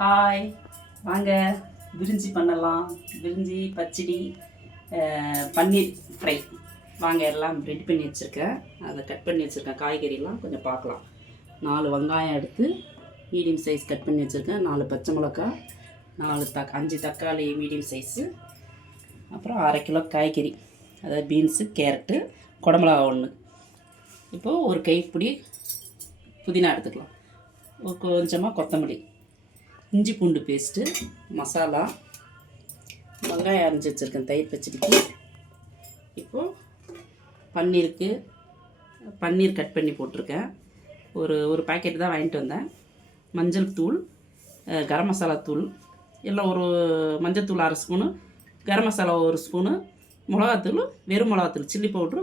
Hi, வாங்க பிரிஞ்சி பண்ணலாம். பிரிஞ்சி பச்சடி, பன்னீர் ஃப்ரை. வாங்க எல்லாம் ரெடி பண்ணி வச்சுருக்கேன். அதை கட் பண்ணி வச்சுருக்கேன். காய்கறிலாம் கொஞ்சம் பார்க்கலாம். 4 வெங்காயம் எடுத்து மீடியம் சைஸ் கட் பண்ணி வச்சுருக்கேன். 4 பச்சை மிளகாய், 5 தக்காளி மீடியம் சைஸு, அப்புறம் 1/2 கிலோ காய்கறி, அதாவது பீன்ஸு, கேரட்டு, குடமிளகா 1. இப்போது ஒரு கைப்பிடி புதினா எடுத்துக்கலாம். கொஞ்சமாக கொத்தமல்லி, இஞ்சி பூண்டு பேஸ்ட்டு, மசாலா, வெங்காயம் அரைஞ்சி வச்சுருக்கேன் தயிர் பச்சடிக்கு. இப்போது பன்னீர் கட் பண்ணி போட்டிருக்கேன். ஒரு பாக்கெட் தான் வாங்கிட்டு வந்தேன். மஞ்சள் தூள், கரம் மசாலா தூள் எல்லாம் மஞ்சள் தூள் 1/2 ஸ்பூனு, கரம் மசாலா 1 ஸ்பூனு, மிளகாத்தூள், வெறும் மிளகாத்தூள், சில்லி பவுட்ரு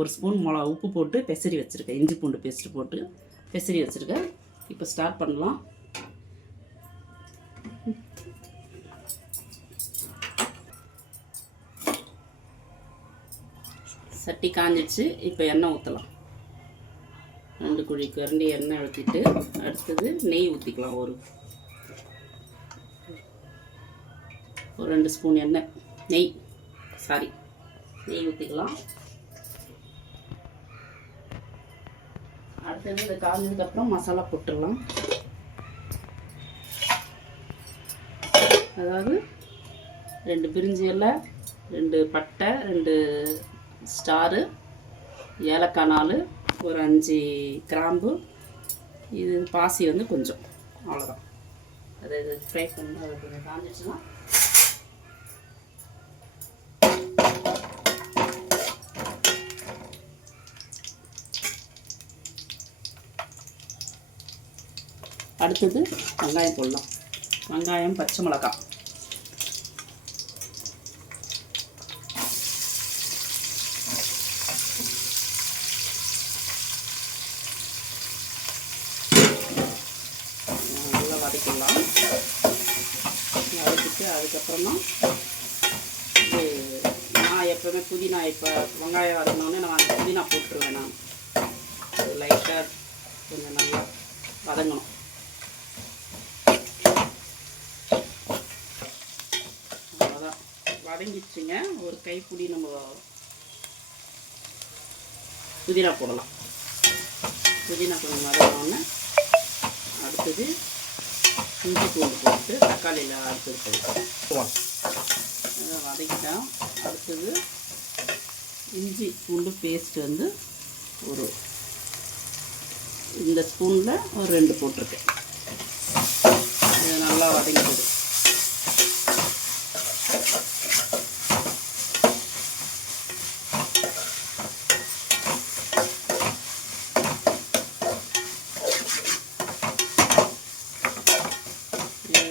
ஒரு ஸ்பூன், உப்பு போட்டு பெசரி வச்சுருக்கேன். இஞ்சி பூண்டு பேஸ்ட்டு போட்டு பெசரி வச்சுருக்கேன். இப்போ ஸ்டார்ட் பண்ணலாம். சட்டி காஞ்சிடுச்சு. இப்போ எண்ணெய் ஊற்றலாம். 2 குழி கரண்டி எண்ணெய் ஊற்றிட்டு அடுத்தது நெய் ஊற்றிக்கலாம். ஒரு 2 ஸ்பூன் நெய் ஊற்றிக்கலாம். அடுத்தது இதை காஞ்சதுக்கப்புறம் மசாலா போட்டுடலாம். அதாவது 2 பிரிஞ்சி இலை, 2 பட்டை, 2 ஸ்டாரு, ஏலக்காய் 4, ஒரு 5 கிராம்பு, இது பாசி கொஞ்சம், அவ்வளோதான். அதை ஃப்ரை பண்ணி அதை கொஞ்சம் காஞ்சிடுச்சுன்னா அடுத்தது வெங்காயம் போடலாம். வெங்காயம், பச்சை மிளகாய், நல்லா வதக்கிடலாம். வதக்கிட்டு அதுக்கப்புறமா நான் எப்போவுமே புதினா, இப்போ வெங்காயம் வதங்கினோடனே நான் புதினா போட்டுருவேன். நான் அது லைட்டாக கொஞ்சம் நல்லா வதங்கணும். அவ்வளோதான், வதங்கிடுச்சுங்க. ஒரு கைப்பிடி நம்ம புதினா போடலாம். புதினா கொஞ்சம் வதங்கினோடனே அடுத்தது இஞ்சி பூண்டு போட்டு தக்காளியில் அடுத்தது போடுவோம். அதை வதக்கிட்டோம். அடுத்தது இஞ்சி பூண்டு பேஸ்ட்டு இந்த ஸ்பூனில் ஒரு 2 போட்டிருக்கேன். இது நல்லா வதங்கிடுது.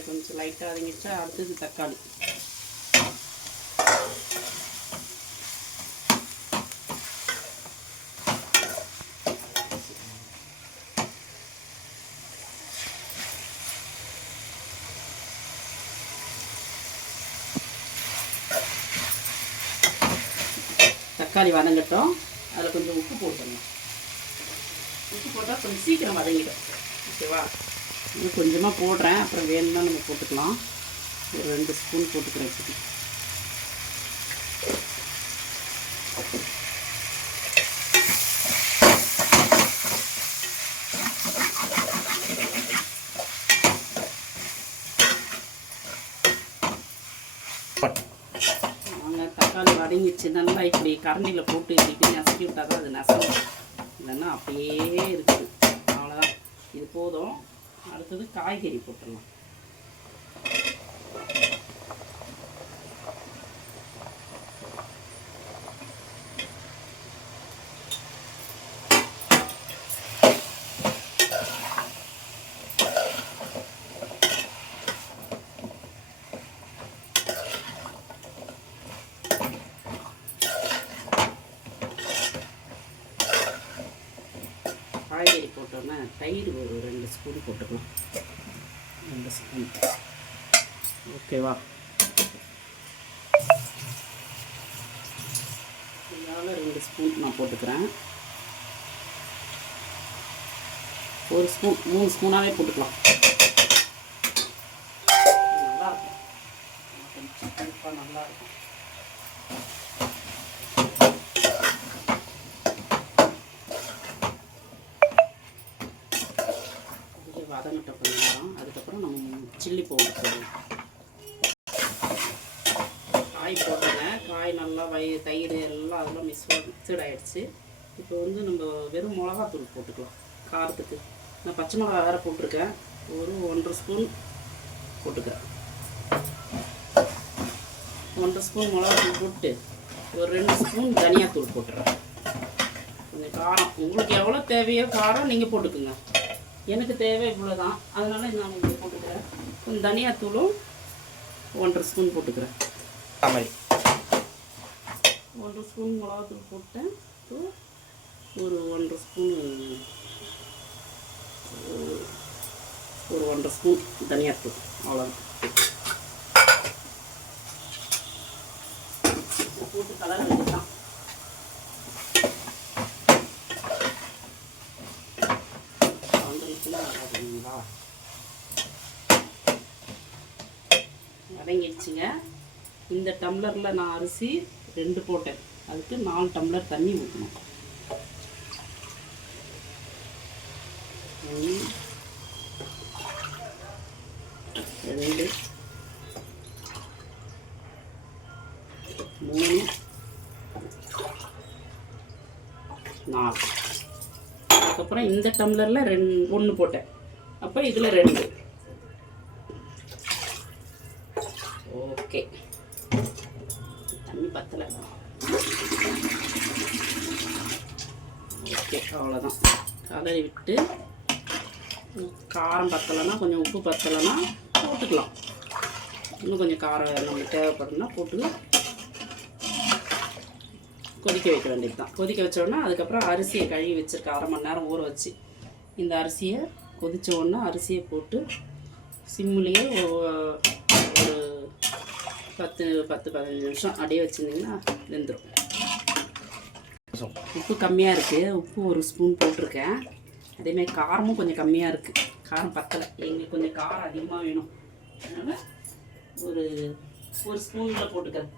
கொஞ்சம் லைட்டாக வதங்கிடுச்சா அடுத்தது தக்காளி. தக்காளி வதங்கட்டும். அதில் கொஞ்சம் உப்பு போட்டுங்க. உப்பு போட்டால் கொஞ்சம் சீக்கிரம் வதங்கிடும். ஓகேவா? இன்னும் கொஞ்சமாக போடுறேன், அப்புறம் வேணும்னா நம்ம போட்டுக்கலாம். ஒரு 2 ஸ்பூன் போட்டுக்கிறேன். தக்காளி வதங்கிடுச்சு. நல்லா இப்படி கரண்டியில் போட்டு இப்படி நசுக்கி விட்டால் தான் அது நசங்கும். இல்லைன்னா அப்படியே இருக்குது. அவ்வளோதான், இது போதும். அடுத்தது காய்கறி போட்டுடலாம். காய்கறி போட்டோன்னா தயிர் ஒரு 2 ஸ்பூன் போட்டுக்கலாம். 2 ஸ்பூன். ஓகேவா? இதனால் 2 ஸ்பூன் நான் போட்டுக்கிறேன். ஒரு ஸ்பூன் 3 ஸ்பூனாகவே போட்டுக்கலாம். கண்டிப்பாக நல்லாயிருக்கும். கொஞ்சம் வதங்கிட்ட கொஞ்ச நேரம். அதுக்கப்புறம் நம்ம சில்லி பவுடர் போடணும். காய் போட்டுங்க. காய் நல்லா தயிர் எல்லாம் அதெல்லாம் மிக்சட் ஆகிடுச்சு. இப்போ வந்து நம்ம வெறும் மிளகாத்தூள் போட்டுக்கலாம் காரத்துக்கு. நான் பச்சை மிளகா வேறு போட்டிருக்கேன். ஒரு 1.5 ஸ்பூன் போட்டுக்கிறேன். 1.5 ஸ்பூன் மிளகாத்தூள் போட்டு ஒரு 2 ஸ்பூன் தனியாத்தூள் போட்டுறேன். கொஞ்சம் காரம் உங்களுக்கு எவ்வளோ தேவையோ காரம் நீங்கள் போட்டுக்குங்க. எனக்கு தேவை இவ்வளோ தான், அதனால நான் இங்கே போட்டுக்கிறேன். கொஞ்சம் தனியாத்தூளும் 1.5 ஸ்பூன் போட்டுக்கிறேன். 1.5 ஸ்பூன் மிளகாத்தூள் போட்டேன். ஒரு 1.5 ஸ்பூன் ஒரு 1.5 ஸ்பூன் தனியாத்தூள், அவ்வளோதான் போட்டு கலர வேண்டியதான். வதங்கிங்களா? வதங்கிடுச்சுங்க. இந்த டம்ளரில் நான் அரிசி 2 போட்டேன். அதுக்கு 4 டம்ளர் தண்ணி ஊற்றணும். 1 2 3 4. அதுக்கப்புறம் இந்த டம்ளரில் 1 போட்டேன். அப்போ இதில் 2. ஓகே, தண்ணி பத்தலை. ஓகே, அவ்வளோதான். கலரி விட்டு காரம் பத்தலைன்னா, கொஞ்சம் உப்பு பத்தலைன்னா போட்டுக்கலாம். இன்னும் கொஞ்சம் காரம் நமக்கு தேவைப்படுதுன்னா போட்டு கொதிக்க வைக்க வேண்டியது தான். கொதிக்க வச்சோடனே அதுக்கப்புறம் அரிசியை கழுவி வச்சுருக்க 1/2 மணி நேரம் ஊற வச்சு இந்த அரிசியை கொதித்த உடனே அரிசியை போட்டு சிம்முலேயே ஒரு 10-15 நிமிஷம் அப்படியே வச்சுருந்திங்கன்னா வெந்துடும். உப்பு கம்மியாக இருக்குது. உப்பு 1 ஸ்பூன் போட்டிருக்கேன். அதேமாதிரி காரமும் கொஞ்சம் கம்மியாக இருக்குது. காரம் பத்தலை. எங்களுக்கு கொஞ்சம் காரம் அதிகமாக வேணும். அதனால் ஒரு ஸ்பூனில் போட்டுக்கிறேன்.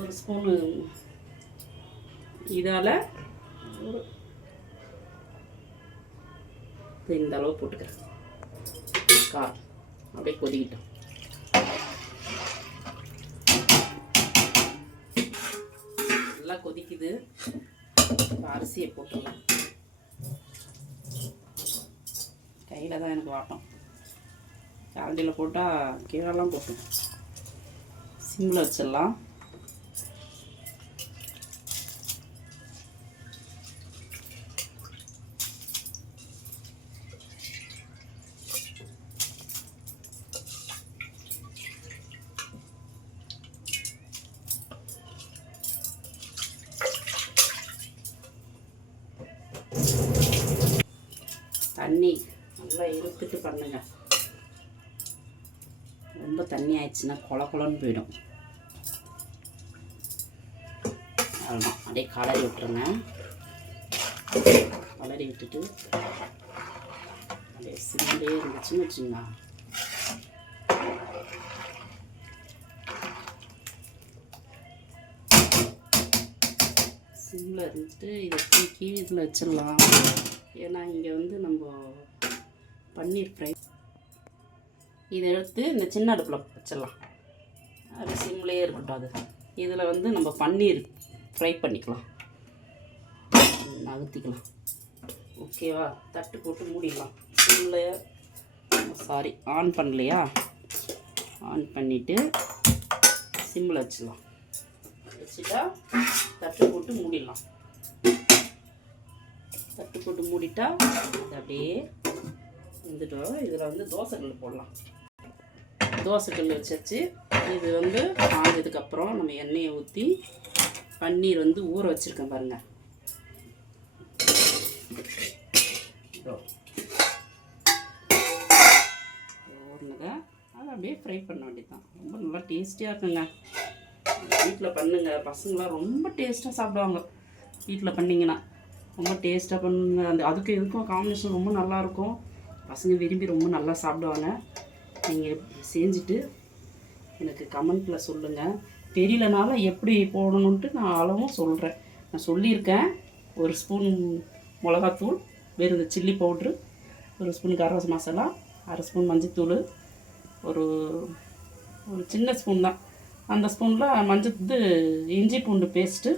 1 ஸ்பூனு இதால் இந்த அளவு போட்டுக்கிறேன். காரம் அப்படியே கொதிக்கிட்டோம். நல்லா கொதிக்குது. அரிசியை போட்டுடலாம். கையில் தான் எனக்கு வாட்டம். கரண்டியில் போட்டால் கீழெல்லாம் போட்டோம். சிம்மில் வச்சிடலாம். தண்ணி நல்லா இருத்துட்டு பண்ணுங்க. ரொம்ப தண்ணி ஆயிடுச்சுன்னா கொலன்னு போயிடும். அவ்வளோதான், அப்படியே கலரி விட்டுருங்க. கலரி விட்டுட்டு அப்படியே சிம்மிலே இருந்துச்சுன்னு வச்சுங்க. சிம்மில் இருந்துட்டு இதை தூக்கி இதில் வச்சிடலாம். ஏன்னா இங்கே வந்து நம்ம பன்னீர் ஃப்ரை இதை எடுத்து இந்த சின்ன அடுப்பில் வச்சிடலாம். அது சிம்லேயே இருக்கட்டும். அது இதில் வந்து நம்ம பன்னீர் ஃப்ரை பண்ணிக்கலாம், நகர்த்திக்கலாம். ஓகேவா? தட்டு போட்டு மூடிடலாம். சிம்மில் ஆன் பண்ணலையா? ஆன் பண்ணிவிட்டு சிம்மில் வச்சிடலாம். வச்சுட்டா தட்டு போட்டு மூடிடலாம். தட்டு போட்டு மூடிட்டா அது அப்படியே வந்துட்டோம். இதில் வந்து தோசைக்கல் போடலாம். தோசைக்கல் வச்சாச்சு. இது வந்து ஆனதுக்கப்புறம் நம்ம எண்ணெயை ஊற்றி பன்னீர் வந்து ஊற வச்சுருக்கேன் பாருங்கள். ஊறினதை அதை அப்படியே ஃப்ரை பண்ண வேண்டியதுதான். ரொம்ப நல்லா டேஸ்டியாக இருக்குங்க. வீட்டில் பண்ணுங்கள். பசங்களாம் ரொம்ப டேஸ்ட்டாக சாப்பிடுவாங்க. வீட்டில் பண்ணிங்கன்னா ரொம்ப டேஸ்ட்டாக பண்ணுங்க. அதுக்கு இதுக்கும் காம்பினேஷன் ரொம்ப நல்லாயிருக்கும். பசங்க விரும்பி ரொம்ப நல்லா சாப்பிடுவாங்க. நீங்கள் செஞ்சுட்டு எனக்கு கமெண்ட்டில் சொல்லுங்கள். தெரியலனால எப்படி போடணுன்ட்டு நான் அளவும் சொல்கிறேன். நான் சொல்லியிருக்கேன். 1 ஸ்பூன் மிளகாத்தூள், வெறும் chilli powder, 1 spoon garam masala, 1/2 spoon மஞ்சத்தூள், ஒரு ஒரு சின்ன ஸ்பூன் தான், அந்த ஸ்பூனில் இஞ்சி பூண்டு பேஸ்ட்டு,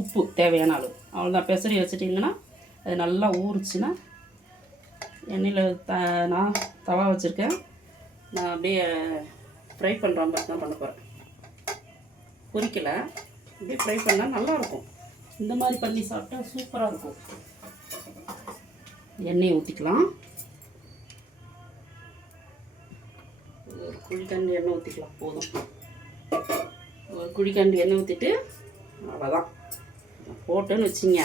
உப்பு தேவையான அளவு, அவ்வளோதான். பெசரி வச்சுட்டிங்கன்னா அது நல்லா ஊறுச்சுன்னா எண்ணெயில் நான் தவா வச்சுருக்கேன். நான் அப்படியே ஃப்ரை பண்ணுற மாதிரி தான் பண்ண போகிறேன். பொரிக்கலை, அப்படியே ஃப்ரை பண்ணால் நல்லாயிருக்கும். இந்த மாதிரி பண்ணி சாப்பிட்டா சூப்பராக இருக்கும். எண்ணெயை ஊற்றிக்கலாம். ஒரு குழிக்கண்டு எண்ணெய் ஊற்றிக்கலாம். போதும். ஒரு குழிக்கண்டு எண்ணெய் ஊற்றிட்டு அவ்வளோதான் போட்டோன்னு வச்சிங்க.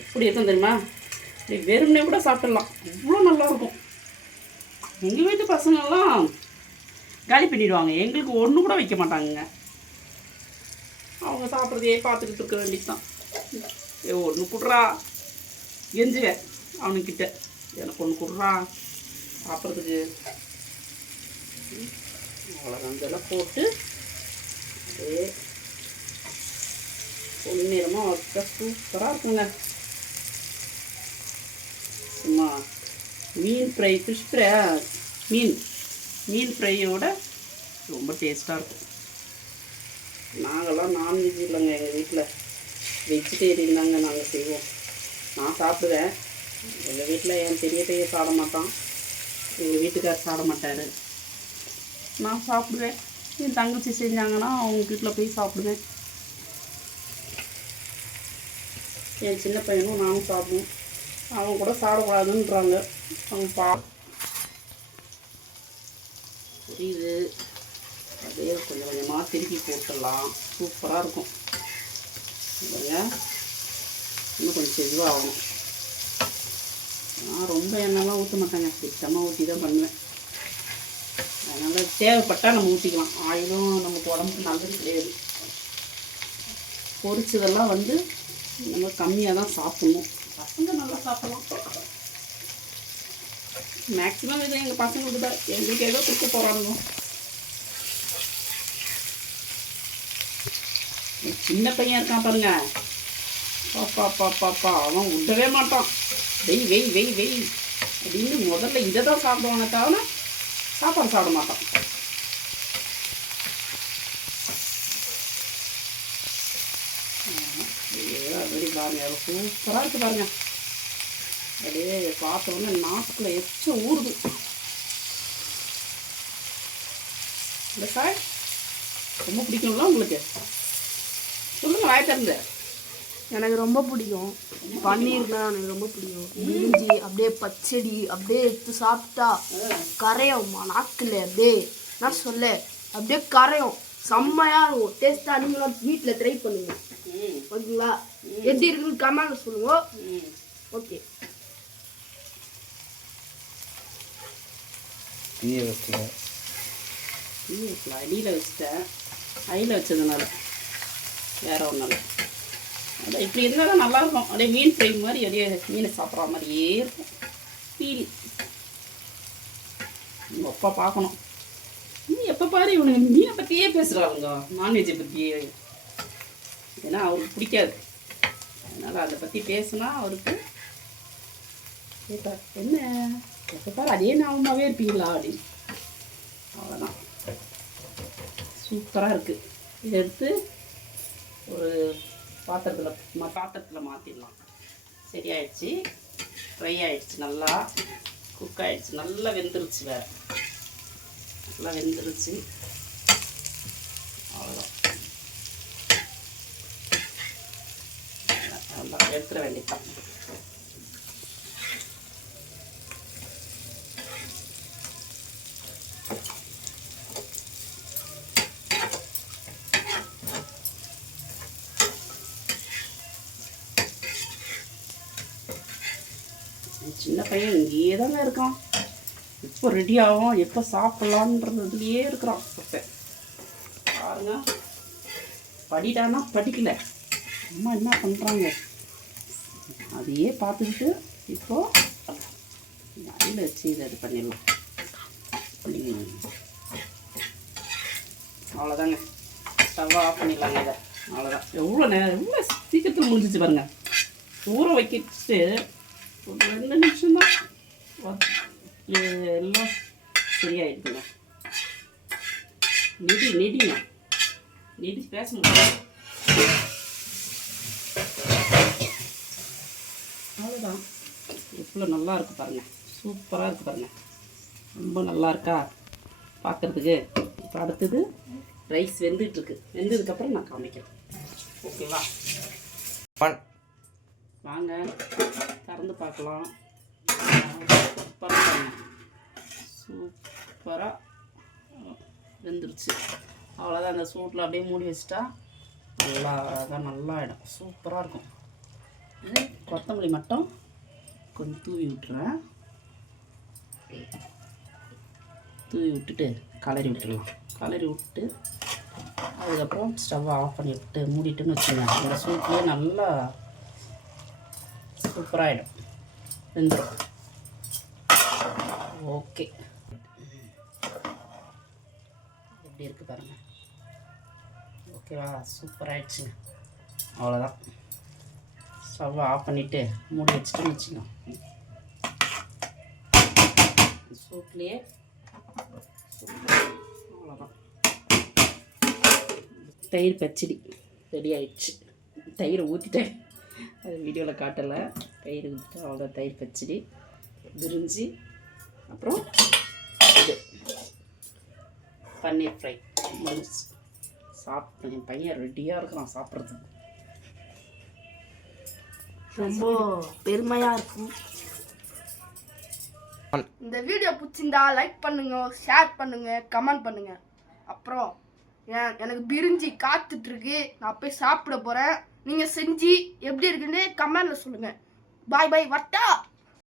எப்படி இருக்கும் தெரியுமா? வெறும்னே கூட சாப்பிட்லாம், அவ்வளோ நல்லாயிருக்கும். எங்கள் வீட்டு பசங்கள்லாம் காலி பண்ணிடுவாங்க, எங்களுக்கு ஒன்று கூட வைக்க மாட்டாங்க. அவங்க சாப்பிட்றதையே பார்த்துக்கிட்டு இருக்க வேண்டியது தான். ஒன்று குடுறா கெஞ்சுவேன் அவனுக்கிட்ட, எனக்கு ஒன்று குடுறா சாப்பிட்றதுக்கு. அவ்வளோதான். இதெல்லாம் போட்டு அப்படியே பொன்னிறமாக வச்சா சூப்பராக இருக்குங்க. சும்மா மீன் ஃப்ரை, ஃபிஷ் ஃப்ரை, மீன் ஃப்ரையோட ரொம்ப டேஸ்ட்டாக இருக்கும். நாங்கள்லாம் நான்வெஜ் இல்லைங்க, எங்கள் வீட்டில் வெஜிடேரியன் தாங்க நாங்கள் செய்வோம். நான் சாப்பிடுவேன். எங்கள் வீட்டில் என் பெரிய பையன் சாப்பிட மாட்டான், எங்கள் வீட்டுக்கார் சாப்பிட மாட்டார். நான் சாப்பிடுவேன். என் தங்கச்சி செஞ்சாங்கன்னா அவங்க வீட்டில் போய் சாப்பிடுவேன். என் சின்ன பையனும் நானும் சாப்பிடுவோம். அவங்க கூட சாப்பிடக்கூடாதுன்றாங்க. அவங்க புரியுது. அப்படியே கொஞ்சம் கொஞ்சமாக திருப்பி போட்டுடலாம். சூப்பராக இருக்கும். இல்லைங்க, இன்னும் கொஞ்சம் இதுவாக ஆகணும். நான் ரொம்ப எண்ணெய்லாம் ஊற்ற மாட்டேங்க, திட்டமாக ஊற்றி தான் பண்ணுவேன். அதனால் தேவைப்பட்டால் நம்ம ஊற்றிக்கலாம். ஆயிலும் நமக்கு உடம்புக்கு நல்லது கிடையாது. பொரிச்சதெல்லாம் நம்ம கம்மியாக தான் சாப்பிட்ணும். பசங்க நல்லா சாப்பிடலாம். மேக்ஸிமம் இது எங்கள் பசங்களுக்கு தான், எங்களுக்கு ஏதோ கொடுக்க போகிறாங்க. சின்ன பையன் இருக்கான் பாருங்க, பாப்பா அவன் விடவே மாட்டான். வெய் வெய் வெய் வெய் அப்படின்னு முதல்ல இதை தான் சாப்பிடுவாங்க, தவிர சாப்பாடு சாப்பிட மாட்டான். அப்படி பாருங்க, சூப்பராக இருக்குது பாருங்க. அப்படியே பார்த்தோன்னே நாட்டுக்குள்ள எச்சம் ஊறுது. இல்லை சார், ரொம்ப பிடிக்கும்ல உங்களுக்கு? சொல்லுங்க, வாய் திறந்து. எனக்கு ரொம்ப பிடிக்கும். பன்னீர்னா எனக்கு ரொம்ப பிடிக்கும். பிரிஞ்சி அப்படியே பச்சடி அப்படியே எடுத்து சாப்பிட்டா கரையும் நாக்கில். அப்படியே நான் சொல்ல அப்படியே கரையும். செம்மையாக இருக்கும், டேஸ்ட்டாக. நீங்களும் வீட்டில் ட்ரை பண்ணுங்க, ஓகேங்களா? எப்படி இருக்குன்னு கமெண்ட் சொல்லுங்க. ஓகே. அடியில் வச்சுட்டேன், அடியில் வச்சதுனால வேற ஒன்றும் இல்லை. அதான் இப்படி இருந்தால் தான் நல்லாயிருக்கும். அப்படியே மீன் ஃப்ரை மாதிரி, அப்படியே மீனை சாப்பிட்ற மாதிரியே இருக்கும் ஃபீல். உங்கள் அப்பா பார்க்கணும், எப்போ பாரு இவனுங்க மீனை பற்றியே பேசுகிறாங்க, நான்வெஜ்ஜை பற்றியே. ஏன்னா அவருக்கு பிடிக்காது, அதனால் அதை பற்றி பேசுனா அவருக்கு கேட்டா என்ன எப்போ பாரு அதே ஞாபகமாகவே இருப்பீங்களா அப்படின்னு. அவ்வளோதான், சூப்பராக இருக்குது. இதை எடுத்து ஒரு பாத்திரத்தில் மாற்றிடலாம். சரியாயிடுச்சு, ஃப்ரை ஆகிடுச்சு, நல்லா குக் ஆகிடுச்சு, நல்லா வெந்துருச்சு. வேறு நல்லா வெந்துருச்சு. அவ்வளோதான், நல்லா எடுத்துட வேண்டியதான். சின்ன பையன் இங்கேயே தாங்க இருக்கான். எப்போ ரெடி ஆகும், எப்போ சாப்பிட்லான்றதுலேயே இருக்கிறான். பாருங்க, படிட்டானா படிக்கல, அம்மா என்ன பண்ணுறாங்க அதையே பார்த்துக்கிட்டு இப்போது அடியில் வச்சு இதை இது பண்ணிடலாம். அவ்வளோதாங்க. ஸ்டவ் ஆஃப் பண்ணிடலாங்க இதை. அவ்வளோதான். எவ்வளோ எவ்வளோ சீக்கிரத்தில் முடிஞ்சிச்சு பாருங்க. ஊற வைக்கிட்டு ஒரு 2 நிமிஷம் தான் எல்லாம் சரியாயிடுதுங்க. நெடிங்க நெடி பேச முடியாது. அவ்வளோதான். எவ்வளோ நல்லா இருக்கு பாருங்க. சூப்பராக இருக்கு பாருங்க. ரொம்ப நல்லா இருக்கா பார்க்குறதுக்கு. இப்போ அடுத்தது ரைஸ் வெந்துட்டுருக்கு. வெந்ததுக்கப்புறம் நான் காமிக்கிறேன். ஓகேவா? வாங்க திறந்து பார்க்கலாம். சூப்பராக வெந்துருச்சு. அவ்வளோதான். அந்த சூட்டில் அப்படியே மூடி வச்சிட்டா நல்லா ஆகிடும். சூப்பராக இருக்கும். இது கொத்தமல்லி மட்டும் கொஞ்சம் தூவி விட்டுறேன். தூவி விட்டுட்டு கலரி விட்டுடலாம். கலரி விட்டு அதுக்கப்புறம் ஸ்டவ்வை ஆஃப் பண்ணி விட்டு மூடிட்டுன்னு வச்சுக்கோங்க. அந்த சூட்லேயே நல்லா சூப்பராகிடும். வெந்துடும். ஓகே. எப்படி இருக்குது பாருங்கள். ஓகேவா? சூப்பராகிடுச்சுங்க. அவ்வளோதான். ஸ்டவ்வை ஆஃப் பண்ணிவிட்டு மூடி வச்சுட்டுன்னு வச்சுக்கோங்க. சூட்லேயே அவ்வளோதான். தயிர் பச்சடி ரெடி ஆயிடுச்சு. தயிரை ஊற்றிட்டேன். அது வீடியோவில் காட்டலை. தயிர் ஊற்றிட்டு அவ்வளோ தயிர் பச்சடி பிரிஞ்சி. அப்புறம் இது பன்னீர் ஃப்ரை முடிஞ்சிச்சு. சாப்பிட்டேன். என் பையன் ரெடியாக இருக்கிறான் சாப்பிட்றதுக்கு. ரொம்ப பெருமையாக இருக்கும். இந்த வீடியோ பிடிச்சிருந்தா லைக் பண்ணுங்க, ஷேர் பண்ணுங்க, கமெண்ட் பண்ணுங்க. அப்புறம் எனக்கு பிரிஞ்சி காத்துட்ருக்கு. நான் போய் சாப்பிட போகிறேன். நீங்கள் செஞ்சு எப்படி இருக்குன்னு கமெண்ட்ல சொல்லுங்கள். பாய் பாய். வட்டா.